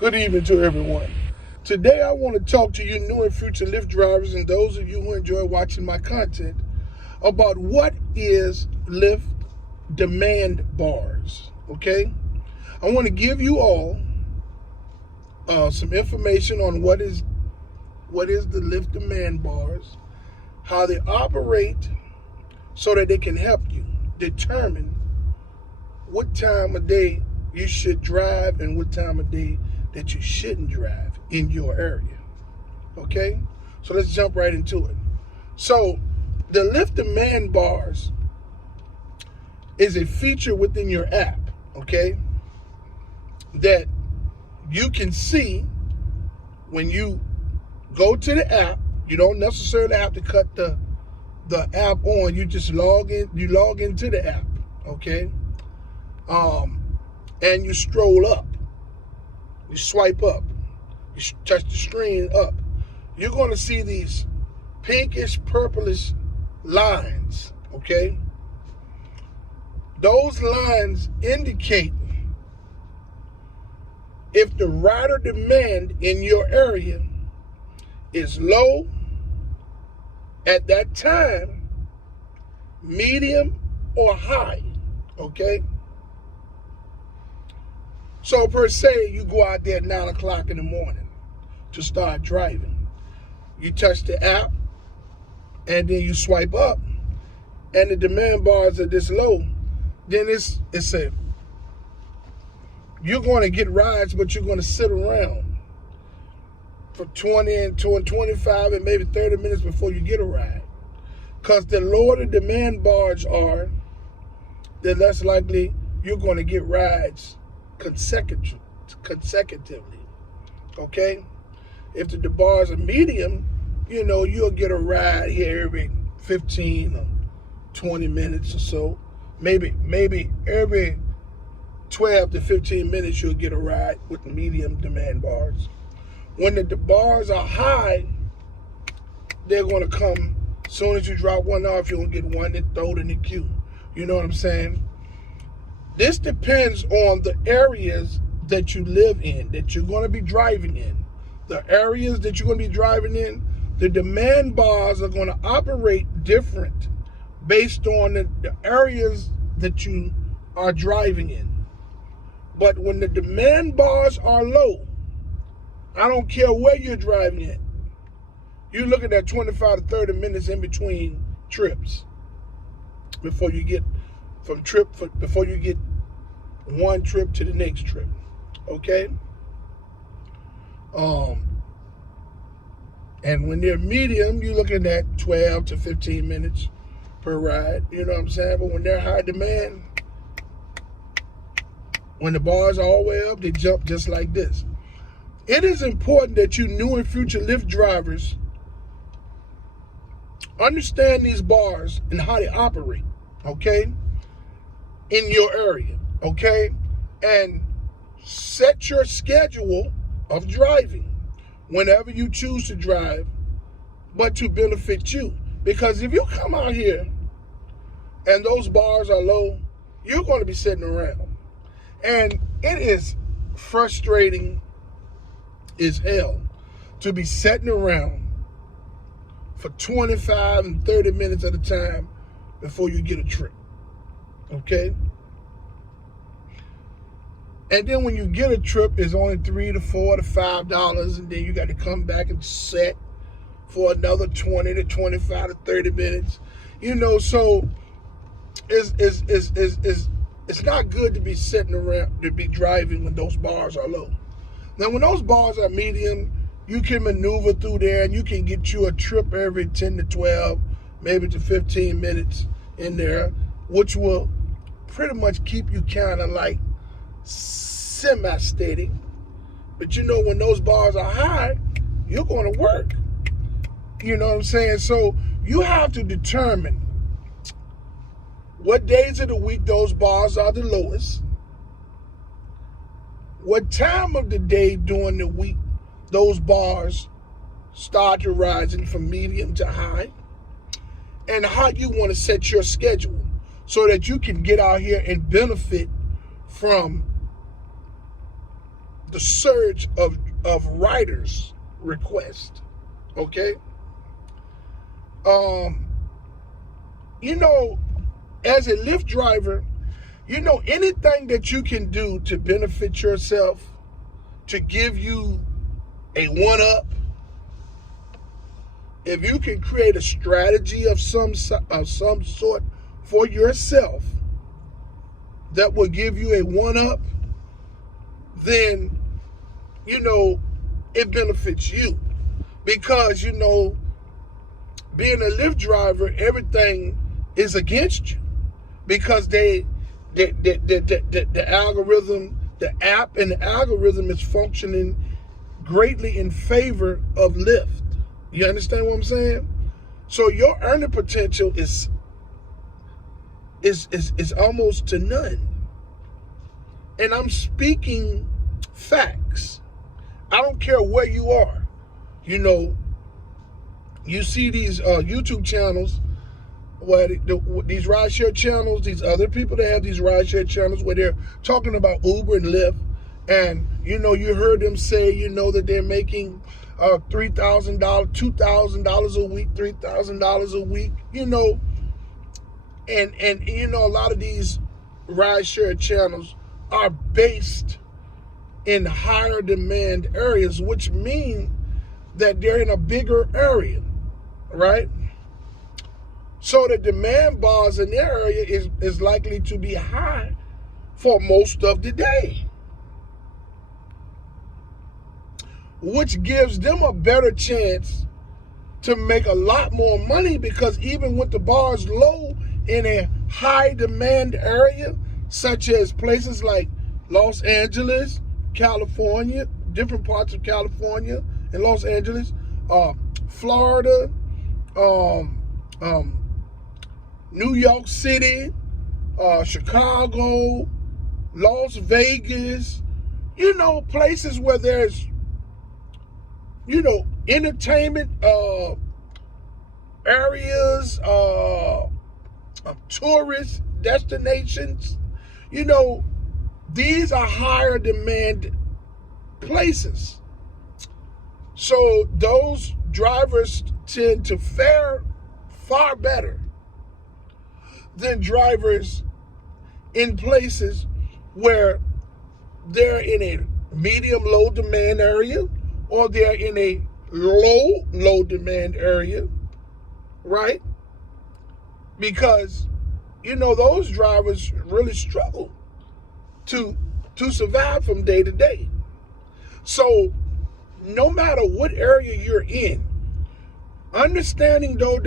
Good evening to everyone. Today I want to talk to you new and future Lyft drivers and those of you who enjoy watching my content about what is Lyft demand bars, okay? I want to give you all some information on what is the Lyft demand bars, how they operate so that they can help you determine what time of day you should drive and what time of day that you shouldn't drive in your area. Okay? So let's jump right into it. So the Lyft demand bars is a feature within your app, okay, that you can see when you go to the app. You don't necessarily have to cut the app on. You just log into the app, okay? And you stroll up. You swipe up. You touch the screen up. You're going to see these pinkish, purplish lines, okay? Those lines indicate if the rider demand in your area is low at that time, medium, or high, okay? So per se, you go out there at 9 o'clock in the morning to start driving. You touch the app, and then you swipe up, and the demand bars are this low. Then it's a, you're going to get rides, but you're going to sit around for 20 and 25 and maybe 30 minutes before you get a ride. Because the lower the demand bars are, the less likely you're going to get rides consecutively, okay? If the bars are medium, you'll get a ride here every 15 or 20 minutes or so. Maybe every 12 to 15 minutes you'll get a ride with medium demand bars. When the bars are high, they're going to come. As soon as you drop one off, you're going to get one and throw it in the queue. You know what I'm saying? This depends on the areas that you live in, that you're going to be driving in. The areas that you're going to be driving in, the demand bars are going to operate different based on the areas that you are driving in. But when the demand bars are low, I don't care where you're driving in, you're looking at 25 to 30 minutes in between trips before you get before you get one trip to the next trip, okay? And when they're medium, you're looking at 12 to 15 minutes per ride, you know what I'm saying? But when they're high demand, when the bars are all the way up, they jump just like this. It is important that you new and future Lyft drivers understand these bars and how they operate, okay, in your area, okay? And set your schedule of driving whenever you choose to drive, but to benefit you. Because if you come out here and those bars are low, you're going to be sitting around. And it is frustrating as hell to be sitting around for 25 and 30 minutes at a time before you get a trip, okay? And then when you get a trip, it's only $3 to $4 to $5, and then you got to come back and set for another 20 to 25 to 30 minutes. So it's not good to be sitting around, to be driving when those bars are low. Now, when those bars are medium, you can maneuver through there and you can get you a trip every 10 to 12, maybe to 15 minutes in there, which will pretty much keep you kind of like semi-steady. But when those bars are high, you're going to work. You know what I'm saying? So you have to determine what days of the week those bars are the lowest, what time of the day during the week those bars start to rising from medium to high, and how you want to set your schedule so that you can get out here and benefit from the surge of riders request. Okay. You know, as a Lyft driver, you know, anything that you can do to benefit yourself, to give you a one-up, if you can create a strategy of some sort for yourself that will give you a one-up, then, you know, it benefits you. Because, you know, being a Lyft driver, everything is against you. Because the algorithm, the app and the algorithm is functioning greatly in favor of Lyft. You understand what I'm saying? So your earning potential is almost to none. And I'm speaking facts. I don't care where you are. You know, you see these YouTube channels, where these rideshare channels, these other people that have these rideshare channels where they're talking about Uber and Lyft, and you know, you heard them say, you know, that they're making $3,000, $2,000 a week, $3,000 a week, you know, and you know, a lot of these rideshare channels are based in higher demand areas, which mean that they're in a bigger area, right? So the demand bars in their area is likely to be high for most of the day, which gives them a better chance to make a lot more money, because even with the bars low in a high demand area, such as places like Los Angeles, California, different parts of California and Los Angeles, Florida, New York City, Chicago, Las Vegas, you know, places where there's, you know, entertainment areas, tourist destinations, you know, these are higher demand places. So those drivers tend to fare far better than drivers in places where they're in a medium low demand area, or they're in a low demand area, right? Because, you know, those drivers really struggle to survive from day to day. So no matter what area you're in, understanding those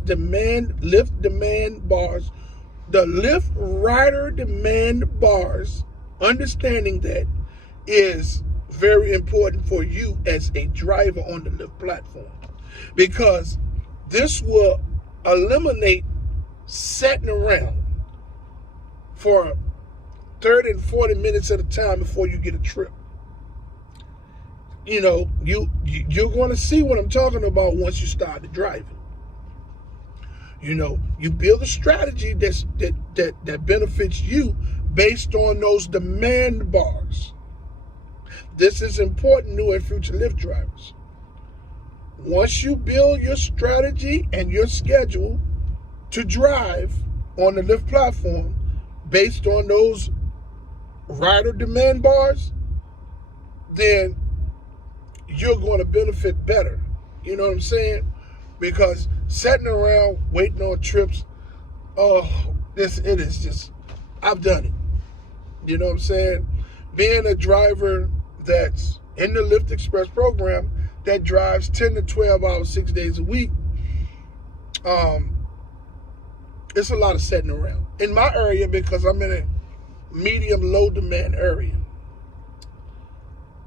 Lyft demand bars, the Lyft rider demand bars, understanding that is very important for you as a driver on the Lyft platform, because this will eliminate sitting around for 30 and 40 minutes at a time before you get a trip. You know, you're going to see what I'm talking about once you start driving. You know, you build a strategy that benefits you based on those demand bars. This is important, new and future Lyft drivers. Once you build your strategy and your schedule to drive on the Lyft platform based on those rider demand bars, then you're going to benefit better. You know what I'm saying? Because sitting around waiting on trips, it is just, I've done it. You know what I'm saying? Being a driver that's in the Lyft Express program that drives 10 to 12 hours, 6 days a week, it's a lot of sitting around. In my area, because I'm in a medium low demand area.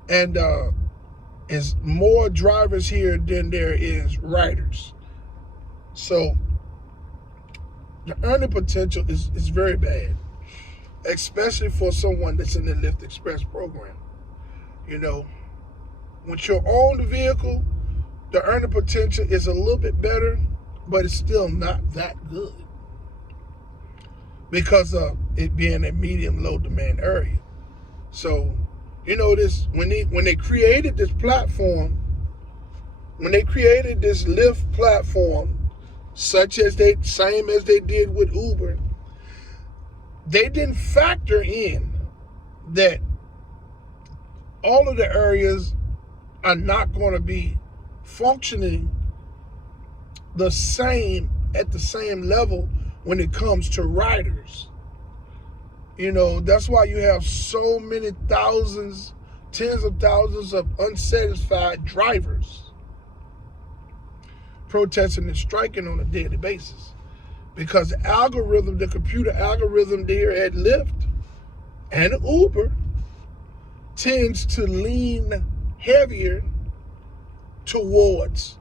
And is more drivers here than there is riders. So the earning potential is very bad, especially for someone that's in the Lyft Express program. You know, with your own vehicle, the earning potential is a little bit better, but it's still not that good because of it being a medium low demand area. So, you know, this when they created this platform, when they created this Lyft platform, same as they did with Uber, they didn't factor in that all of the areas are not going to be functioning the same at the same level when it comes to riders. You know, that's why you have so many thousands, tens of thousands of unsatisfied drivers protesting and striking on a daily basis. Because the computer algorithm there at Lyft and Uber tends to lean heavier towards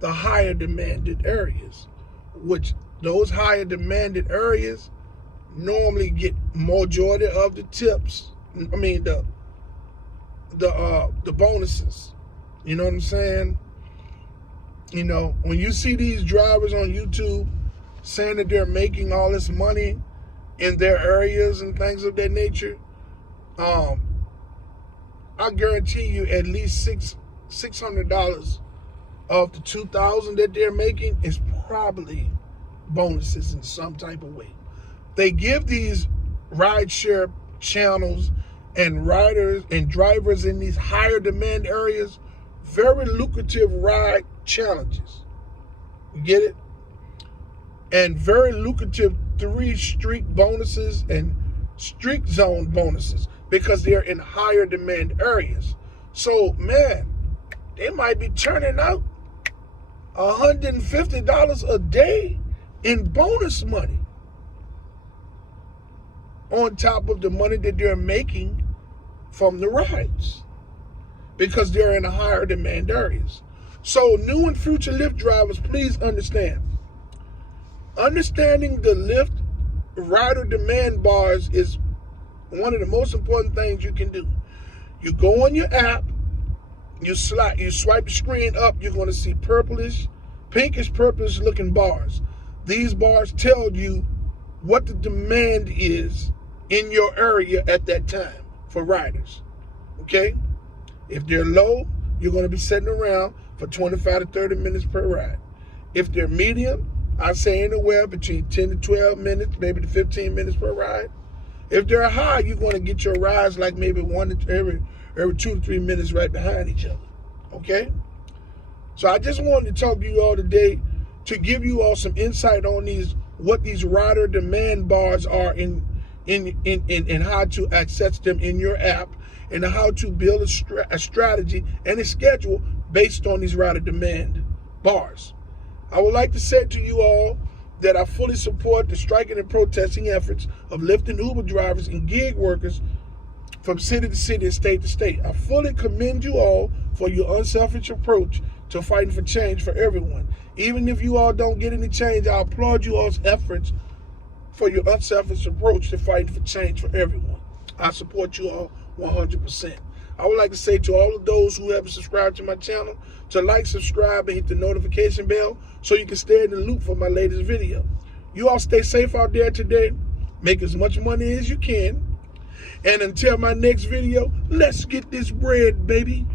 the higher demanded areas, which those higher demanded areas normally get majority of the tips. I mean the bonuses. You know what I'm saying? You know, when you see these drivers on YouTube saying that they're making all this money in their areas and things of that nature, I guarantee you at least $600 of the $2,000 that they're making is probably bonuses in some type of way. They give these rideshare channels and riders and drivers in these higher demand areas very lucrative ride challenges. You get it? And very lucrative 3 streak bonuses and streak zone bonuses because they're in higher demand areas. So, man, they might be turning out $150 a day in bonus money on top of the money that they're making from the rides because they're in the higher demand areas. So new and future Lyft drivers, please understand. Understanding the Lyft rider demand bars is one of the most important things you can do. You go on your app, you swipe the screen up, you're going to see pinkish purplish looking bars. These bars tell you what the demand is in your area at that time for riders. Okay? If they're low, you're going to be sitting around for 25 to 30 minutes per ride. If they're medium, I say anywhere between 10 to 12 minutes, maybe to 15 minutes per ride. If they're high, you're going to get your rides like maybe every 2 to 3 minutes right behind each other. Okay? So I just wanted to talk to you all today to give you all some insight on what these rider demand bars are in how to access them in your app and how to build a strategy and a schedule based on these rider demand bars. I would like to say to you all that I fully support the striking and protesting efforts of Lyft and Uber drivers and gig workers from city to city and state to state. I fully commend you all for your unselfish approach to fighting for change for everyone. Even if you all don't get any change, I applaud you all's efforts for your unselfish approach to fighting for change for everyone. I support you all 100%. I would like to say to all of those who haven't subscribed to my channel to like, subscribe, and hit the notification bell so you can stay in the loop for my latest video. You all stay safe out there today. Make as much money as you can. And until my next video, let's get this bread, baby.